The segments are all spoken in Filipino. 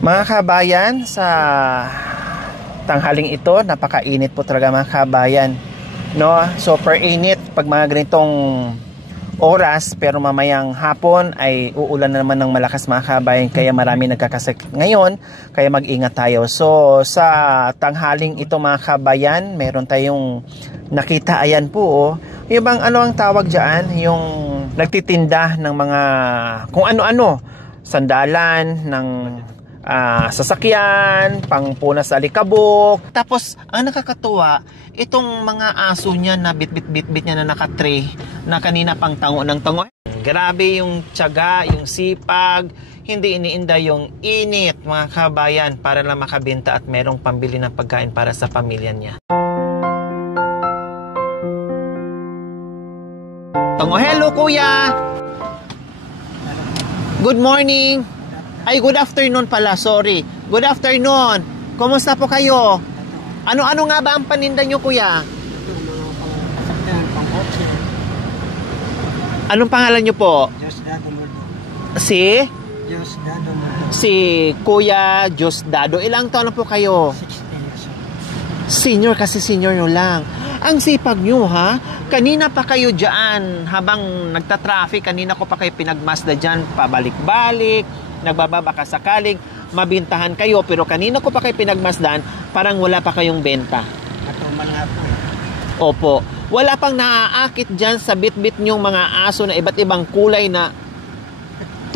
Mga kabayan, sa tanghaling ito, napakainit po talaga mga kabayan. No? Super init pag mga ganitong oras, pero mamayang hapon ay uulan na naman ng malakas mga kabayan, kaya marami nagkakasakit ngayon, kaya mag-ingat tayo. So sa tanghaling ito mga kabayan, meron tayong nakita, ayan po oh. Yung bang ano ang tawag dyan, yung nagtitinda ng mga kung ano-ano, sandalan ng sasakyan, pangpunas sa alikabok. Tapos ang nakakatuwa, itong mga aso niya na bit-bit niya na naka-tray, na kanina pang tango ng tango. Grabe yung tiyaga, yung sipag, hindi iniinda yung init mga kabayan para lang makabenta at merong pambili ng pagkain para sa pamilya niya. Tango, hello kuya! Good morning! Ay, good afternoon pala, sorry. Good afternoon. Kumusta po kayo? Ano-ano nga ba ang paninda nyo, kuya? Anong pangalan nyo po? Si? Si Kuya Diosdado. Ilang taon na po kayo? 60 years. Senior, kasi senior nyo lang. Ang sipag nyo, ha? Kanina pa kayo dyan, habang nagta-traffic, kanina ko pa kayo pinagmasda dyan, pabalik-balik, nagbababa ka sakaling mabintahan kayo, pero kanina ko pa kayo pinagmasdan, parang wala pa kayong benta. Matumal nga po. Opo. Wala pang naaakit dyan sa bit-bit nyong mga aso na iba't ibang kulay na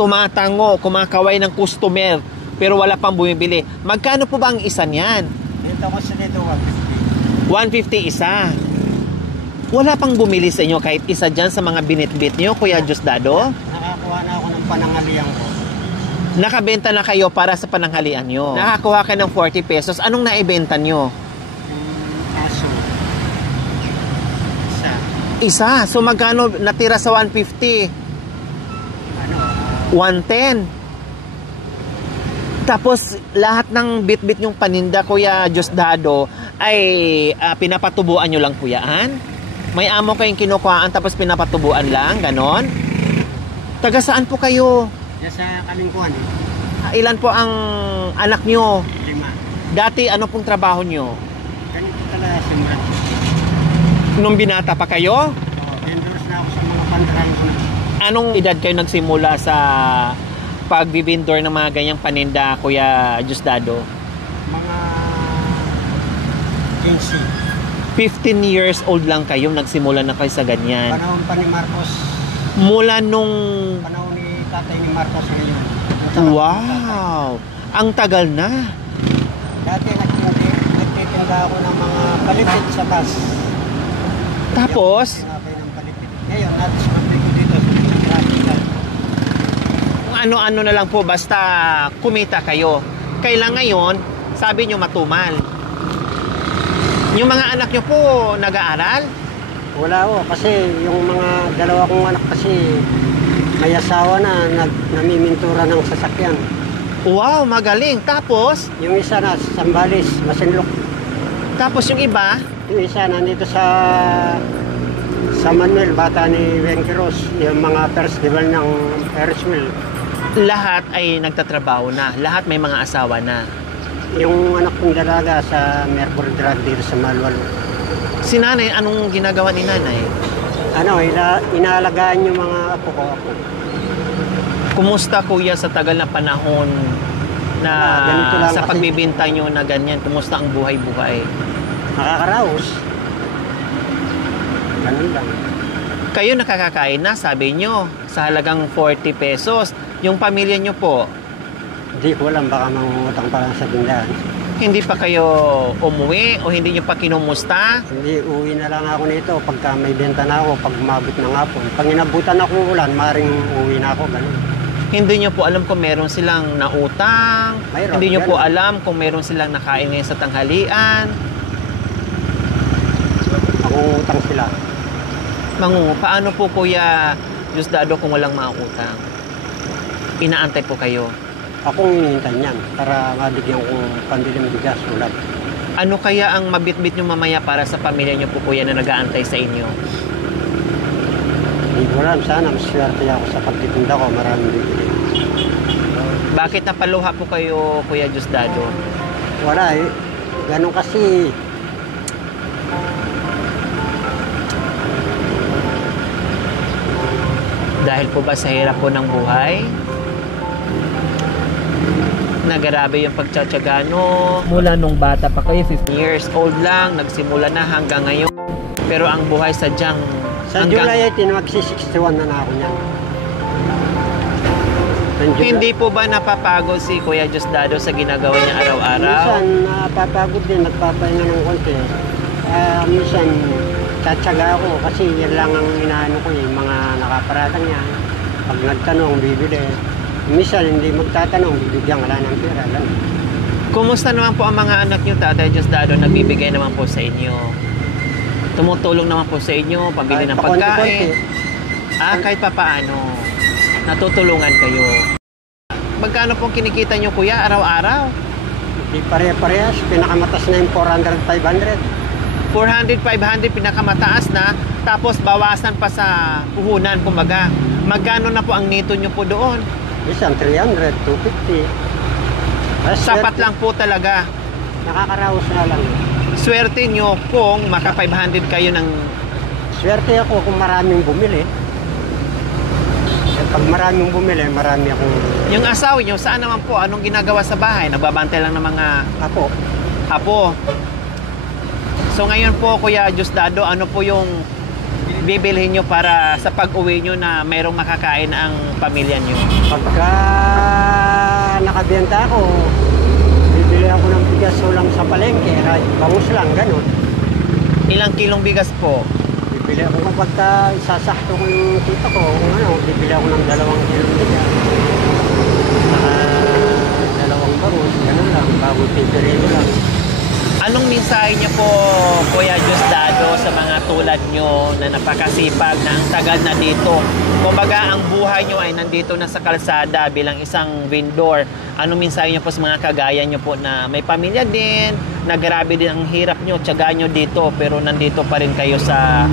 tumatango, kumakaway ng customer, pero wala pang bumibili. Magkano po ba ang isa niyan? Dito ko sa dito, 150 isa. Wala pang bumili sa inyo kahit isa dyan sa mga binit-bit nyo, Kuya Diosdado? Nakakuha na ako ng panangalian ko. Nakabenta na kayo para sa pananghalian nyo. Nakakuha ka ng 40 pesos. Anong naibenta nyo? Aso. Isa. So magkano natira sa 150? Ano? 110. Tapos lahat ng bit-bit yung paninda, Kuya Diosdado, ay pinapatubuan nyo lang, kuyaan? May amo kayong kinukuhaan tapos pinapatubuan lang? Ganon? Taga saan po kayo? Sa Kalingkuhan eh. Ilan po ang anak nyo? 5. Dati ano pong trabaho nyo? Ganito talaga simulat. Nung binata pa kayo? Endorse na ako sa mga pantrahan ko na. Anong edad kayo nagsimula sa pagbibindor ng mga ganyang paninda, Kuya Diosdado? Mga 15. 15 years old lang kayo, nagsimula na kayo sa ganyan. Panahon pa ni Marcos. Mula nung... Panahon ni tatay ni Marcos ngayon. Wow! Ang tagal na. Dati nagtitinda ako ng mga palipit sa bus. Tapos? Ng palipit. Ngayon, natismante ko dito sa traffic. Ano-ano na lang po, basta kumita kayo. Kailan ngayon, sabi nyo matumal. Yung mga anak nyo po, nag-aaral? Wala ko, kasi yung mga dalawa kong anak kasi may asawa na namimintura ng sasakyan. Wow, magaling. Tapos? Yung isa na Sambales, Masinloc. Tapos yung iba? Yung isa nandito sa Manuel, bata ni Wenkeros, yung mga festival ng Ferris wheel. Lahat ay nagtatrabaho na. Lahat may mga asawa na. Yung anak kong dalaga sa Mercury Drug dito sa Malwalo. Si nanay, anong ginagawa ni nanay? Ano, inaalagaan yung mga apo ko. Kumusta, kuya, sa tagal na panahon na sa pagbibinta nyo na ganyan? Kumusta ang buhay-buhay? Nakakaraos. Ganun lang. Kayo nakakakain na, sabi nyo, sa halagang 40 pesos. Yung pamilya nyo po? Hindi ko alam, baka mangungutang pa lang sa tindahan. Hindi pa kayo umuwi o hindi nyo pa kinumusta? Hindi, uwi na lang ako nito pagka may benta na ako, pag umabot ng hapon. Pag inabutan ako ulan, maring uwi na ako, ganun. Hindi nyo po alam kung meron silang nautang? Mayroon, hindi nyo ganun. po alam kung meron silang nakain ngayon sa tanghalian? Mangungutang sila. Paano po, Kuya Diosdado, kung walang mautang? Inaantay po kayo? Akong hinihintay niyan para mabigyan kong pambiling bigas ulat. Ano kaya ang mabitbit nyo mamaya para sa pamilya nyo po, Kuya, na nag-aantay sa inyo? Hindi ko alam, sana maswerte ako sa pagtitinda ko, maraming bibili. Bakit napaluha po kayo, Kuya Diosdado? Wala eh. Ganun kasi. Dahil po ba sa hirap po ng buhay? Nagarabe yung pagtsatsaga no? Mula nung bata pa kayo, 15 years old lang, nagsimula na hanggang ngayon. Pero ang buhay sadyang Sa July 18, magsi-61 na ako niyan. Hindi po ba napapagod si Kuya Diosdado sa ginagawa niya araw-araw? Minsan, napapagod din, nagpapahinga ng konti. Minsan, tsatsaga ako kasi yan lang ang inaano ko yung mga nakaparatang niya. Pag nagtanong, bibili. Minsan, hindi magtatanong, bibigyan wala ng pera lang. Kumusta naman po ang mga anak niyo, Tatay Diosdado? Nagbibigay naman po sa inyo? Tumutulong naman po sa inyo, pambili ng pagkain? Kahit pa paano? Natutulungan kayo. Magkano pong kinikita nyo, Kuya, araw-araw? Hindi pare-parehas. Pinakamatas na yung 400, 500. 400, 500 pinakamataas na, tapos bawasan pa sa puhunan, kumbaga. Magkano na po ang nito nyo po doon? Isang 300, 250. Sapat lang po talaga. Nakakaraos na lang. Swerte nyo kung maka 500 kayo ng... Swerte ako kung maraming bumili. Pag maraming bumili, marami akong... Yung asawa nyo, saan naman po? Anong ginagawa sa bahay? Nagbabantay lang ng mga... Apo. So ngayon po, Kuya Diosdado, ano po yung bibilhin nyo para sa pag-uwi nyo na mayroong makakain ang pamilya nyo? Pagka nakabenta ako, bibili ako ng bigas ulang sa palengke, bangus lang, gano'n. Ilang kilong bigas po? Bibili ako kapag sasakto ko yung tita ko, kung ano, bibili ako ng 2 kilong bigas. Saka 2 bangus, gano'n lang, bagong pipirino lang. Anong mensahe niyo po, Kuya Diosdado, sa mga tulad nyo na napakasipag na ang tagal na dito? Kumbaga, ang buhay nyo ay nandito na sa kalsada bilang isang vendor. Anong mensahe niyo po sa mga kagaya nyo po na may pamilya din, na grabe din ang hirap nyo, tiyaga nyo dito, pero nandito pa rin kayo sa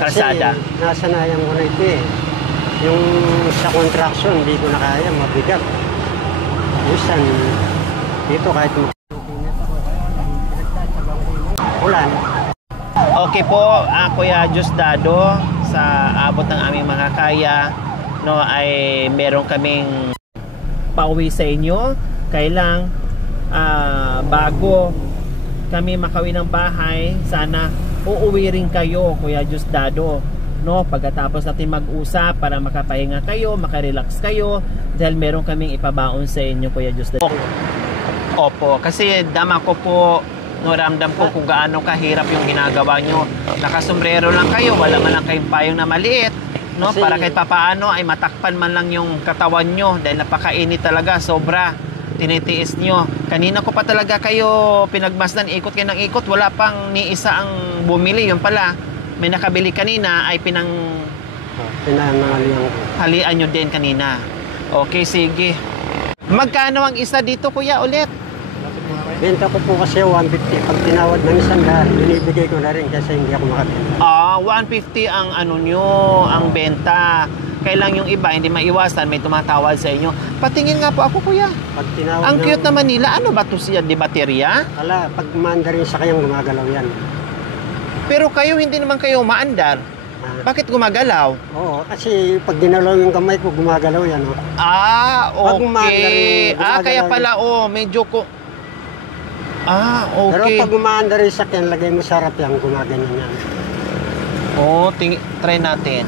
kalsada? Kasi nasanayan ko na ito eh. Yung sa contraction, hindi ko na kaya, mabigat. Minsan, dito kahit ulan. Okay po, Kuya Diosdado, sa abot ng aming makakaya, no, ay meron kaming pauwi sa inyo. Kailang bago kami makauwi ng bahay, sana uuwi rin kayo, Kuya Diosdado, no, pagkatapos natin mag-usap para makapahinga kayo, makarelax kayo, dahil meron kaming ipabaon sa inyo, Kuya Diosdado. Opo, kasi dama ko po, no, ramdam ko kung gaano kahirap yung ginagawa nyo. Nakasombrero lang kayo, wala man lang kayong payong na maliit, no? Kasi, para kahit papaano ay matakpan man lang yung katawan nyo dahil napakainit talaga, sobra. Tinitiis nyo. Kanina ko pa talaga kayo pinagmasdan, ikot kayo ng ikot, wala pang ni isa ang bumili. Yun pala, may nakabili kanina ay pinanghalian ko. Halian nyo din kanina. Okay, sige. Magkano ang isa dito, Kuya, ulit? Benta ko po kasi 150. Pag tinawad ng isang binibigay ko na rin kasi hindi ako makabenta. 150 ang ano nyo, ang benta. Kailang yung iba, hindi maiwasan, may tumatawad sa inyo. Patingin nga po ako, Kuya. Pag tinawad ang cute na Manila. Ano ba ito siya? Di baterya? Wala, pag maandar rin sa kayang gumagalaw yan. Pero kayo, hindi naman kayo maandar. Bakit gumagalaw? Oo, kasi pag dinalaw yung kamay ko, gumagalaw yan. Oh. Okay. Kaya pala, medyo ko... okay. Pero pag umaandar yung sakyan, lagay mo sa harap yan, gumaganyan yan. Try natin.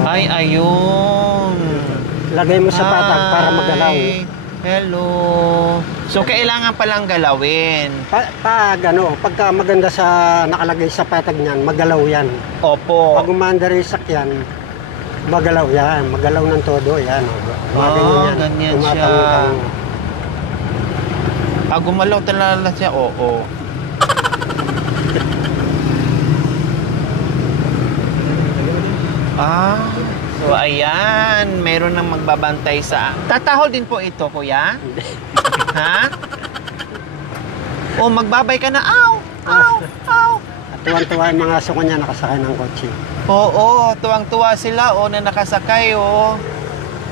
Ay, ayun. Lagay mo sa patag para magalaw. Hello. So, kailangan palang galawin. Pagka maganda sa nakalagay sa patag niyan, magalaw yan. Opo. Pag umaandar yung sakyan, magalaw yan. Magalaw ng todo yan. Gumaganyan yan. Ganyan siya. Gumalaw talaga siya, oo. So ayan, meron nang magbabantay sa... Tatahol din po ito, Kuya? Ha? Magbabay ka na, Aw! Tuwang-tuwa yung mga aso ko niya nakasakay ng kotse. Oo, tuwang-tuwa sila, na nakasakay,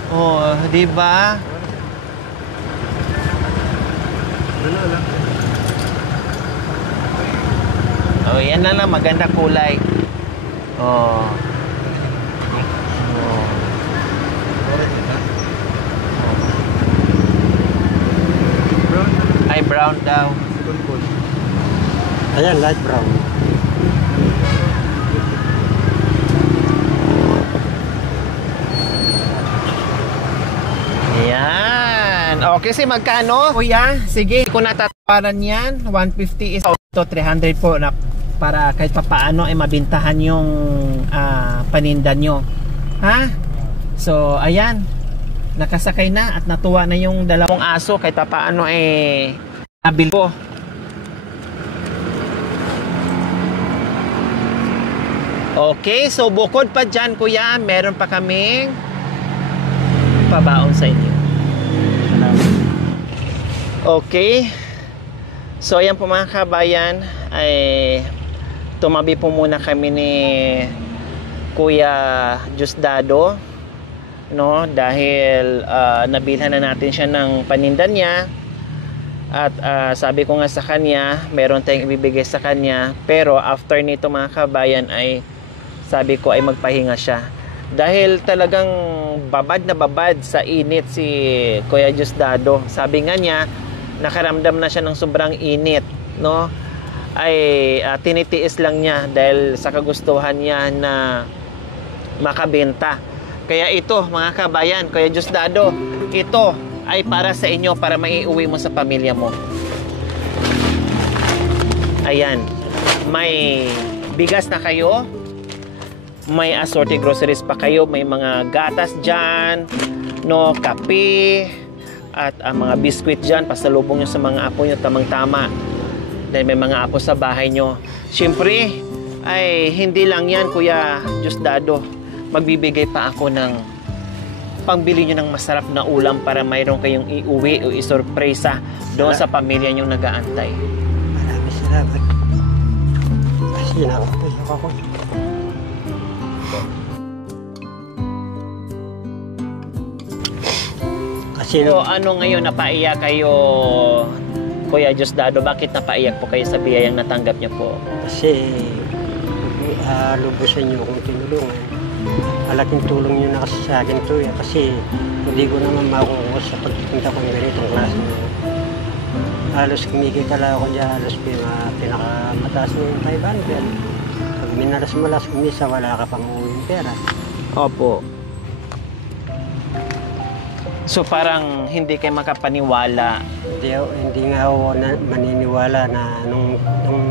Oh, di ba? Oh, yan na lang, maganda kulay. Oh. Oh. Ay, brown daw. Ayan, light brown. Ayan. Okay, si magkano? Kuya, sige. Kung natatawaran yan, 150 is auto 300 po na para kahit papaano ay mabintahan yung paninda nyo. Ha? So, ayan. Nakasakay na at natuwa na yung dalawang aso kahit papaano ay nabil po. Okay, so bukod pa dyan, kuya, meron pa kaming pabaon sa inyo. Okay. So, ayan po mga kabayan, ay tumabi po muna kami ni Kuya Diosdado, no? Dahil nabilhan na natin siya ng paninda niya. At sabi ko nga sa kanya, meron tayong ibibigay sa kanya. Pero after nito mga kabayan ay sabi ko ay magpahinga siya. Dahil talagang babad na babad sa init si Kuya Diosdado. Sabi nga niya, nakaramdam na siya ng sobrang init, no? Ay tinitiis lang niya dahil sa kagustuhan niya na makabenta. Kaya ito mga kabayan, Kuya Diosdado, ito ay para sa inyo, para maiuwi mo sa pamilya mo. Ayan, may bigas na kayo, may assorted groceries pa kayo, may mga gatas dyan, no, kape, at mga biskwit dyan, pasalubong nyo sa mga apo nyo, tamang-tama. Dahil may mga apo sa bahay nyo. Siyempre, ay hindi lang yan, Kuya Diosdado. Magbibigay pa ako ng pangbili nyo ng masarap na ulam para mayroon kayong iuwi o isurpresa doon sa pamilya nyong nag-aantay. Maraming salamat. Kasi nakapasok ako. So, ano ngayon napaiyak kayo, Kuya Diosdado? Bakit napaiyak po kayo sa biyayang natanggap niyo po? Kasi lubusan niyo akong tinulungan. Malaking tulong niyo na kasi sa akin to eh. Kasi hindi ko naman makukuha sa pagtitinda kong ganitong klase. Halos kumikita lang ako dyan, halos pinakamataas mo yung 500. Pag minalas-malas kumisa, wala ka pang uwing pera. Opo. So parang hindi kayo makapaniwala. Hindi nga ako maniniwala na nung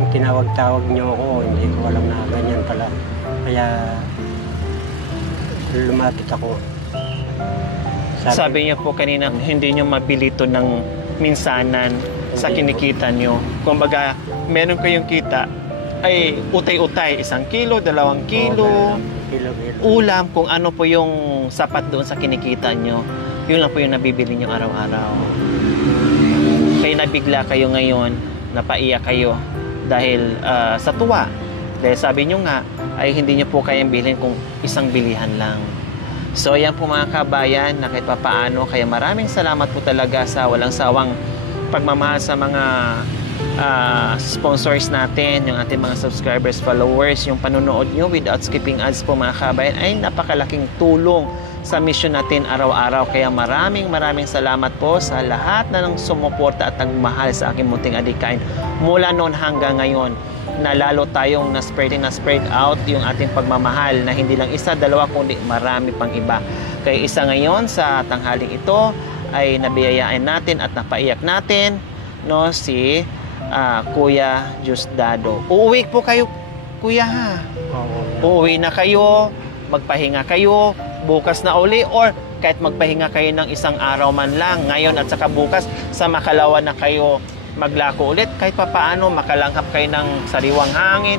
tinawag-tawag niyo ako, hindi ko alam na ganyan pala. Kaya lumapit ako. Sabi niyo po kanina, hindi niyo mabili ito ng minsanan sa kinikita niyo. Kumbaga, meron kayong kita, ay utay-utay, 1 kilo, 2 kilo, ulam, kung ano po yung sapat doon sa kinikita niyo. Yun lang po yung nabibili nyo araw-araw. Kaya nabigla kayo ngayon, napaiyak kayo dahil sa tuwa. Dahil sabi nyo nga, ay hindi nyo po kayang bilhin kung isang bilihan lang. So yan po mga kabayan, na kahit papaano, kaya maraming salamat po talaga sa walang sawang pagmamahal sa mga sponsors natin, yung ating mga subscribers, followers, yung panonood nyo without skipping ads po mga kabayan, ay napakalaking tulong sa mission natin araw-araw. Kaya maraming salamat po sa lahat na nang sumuporta at nagmahal sa aking munting adikain. Mula noon hanggang ngayon, na lalo tayong na-spread out yung ating pagmamahal na hindi lang isa, dalawa, kundi marami pang iba. Kaya isa ngayon sa tanghaling ito ay nabiyayaan natin at napaiyak natin, no, si Kuya Diosdado. Uuwi po kayo, Kuya, ha? Uuwi na kayo, magpahinga kayo, bukas na uli, or kahit magpahinga kayo ng 1 araw man lang ngayon at saka bukas, sa Makalawa na kayo maglako ulit, kahit papaano makalanghap kayo ng sariwang hangin,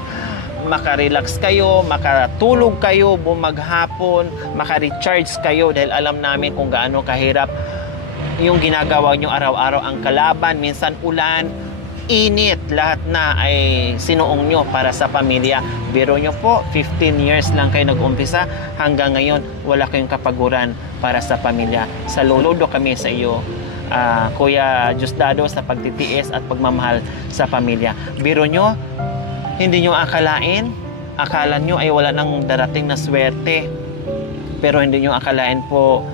makarelax kayo, makatulog kayo maghapon, makarecharge kayo, dahil alam namin kung gaano kahirap yung ginagawa nyo araw-araw. Ang kalaban, minsan ulan, init, lahat na ay sinuong nyo para sa pamilya. Biro nyo po, 15 years lang kayo nag-umpisa, hanggang ngayon wala kayong kapaguran para sa pamilya. Saludo kami sa iyo, Kuya Diosdado, sa pagtitiis at pagmamahal sa pamilya. Biro nyo, hindi nyo akalain, akala nyo ay wala nang darating na swerte, pero hindi nyo akalain po,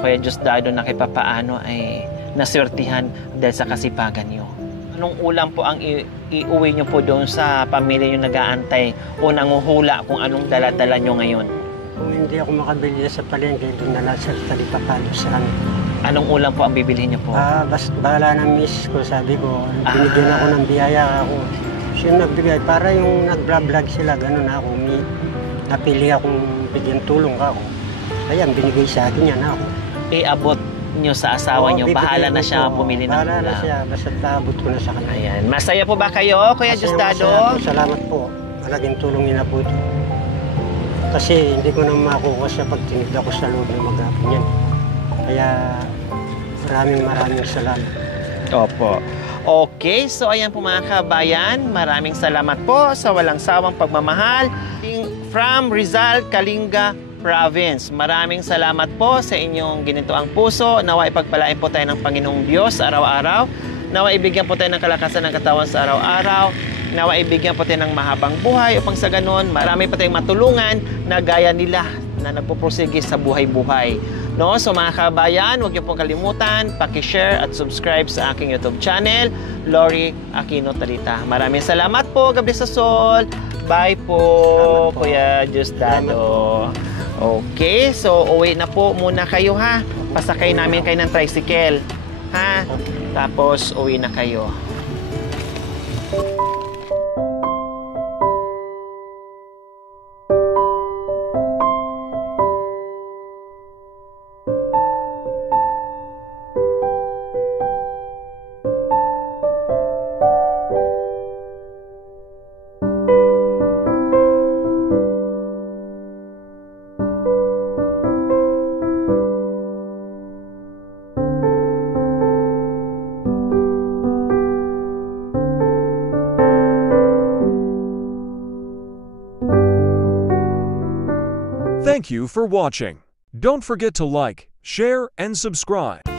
Kuya Diosdado, na papaano ay naswertihan dahil sa kasipagan nyo. Anong ulam po ang iuwi nyo po doon sa pamilya nyo nag-aantay o nanguhula kung anong dala-dala nyo ngayon? Kung hindi ako makabili sa palengke, doon na lang sa talipapalo sa amin. Anong ulam po ang bibilihin nyo po? Basta bahala ng miss ko, sabi ko. Binigyan ako ng biyaya ako. Siya nagbigay, para yung nag-vlog sila, ganun ako. May napili akong bigyan tulong ako. Ayan, binigay sa akin yan ako. Iabot nyo sa asawa nyo, bahala na siya bumili ng bahala ulam. na siya, basta tabot ko na sa kanya. Ayan. Masaya po ba kayo, Kuya Diosdado? Salamat po. Malaking tulong niya po ito. Kasi hindi ko na makukuha siya pag tinigda ko sa loob ng maghapon yan. Kaya maraming salamat. Opo. Okay, so ayan po mga kabayan, maraming salamat po sa walang sawang pagmamahal from Rizal, Kalinga Province. Maraming salamat po sa inyong ginitoang puso. Nawa ipagpalain po tayo ng Panginoong Diyos araw-araw. Nawa ibigyan po tayo ng kalakasan ng katawan sa araw-araw. Nawa ibigyan po tayo ng mahabang buhay upang sa ganun, marami pa tayong matulungan na gaya nila na nagpuprosige sa buhay-buhay. No? So mga kabayan, huwag niyo pong kalimutan, paki-share at subscribe sa aking YouTube channel, Lori Aquino Talita. Maraming salamat po, Gabi sa Sol. Bye po, Kuya Diosdado. Okay, so uwi na po muna kayo ha. Pasakay namin kayo ng tricycle. Ha? Tapos uwi na kayo. Thank you for watching. Don't forget to like, share, and subscribe.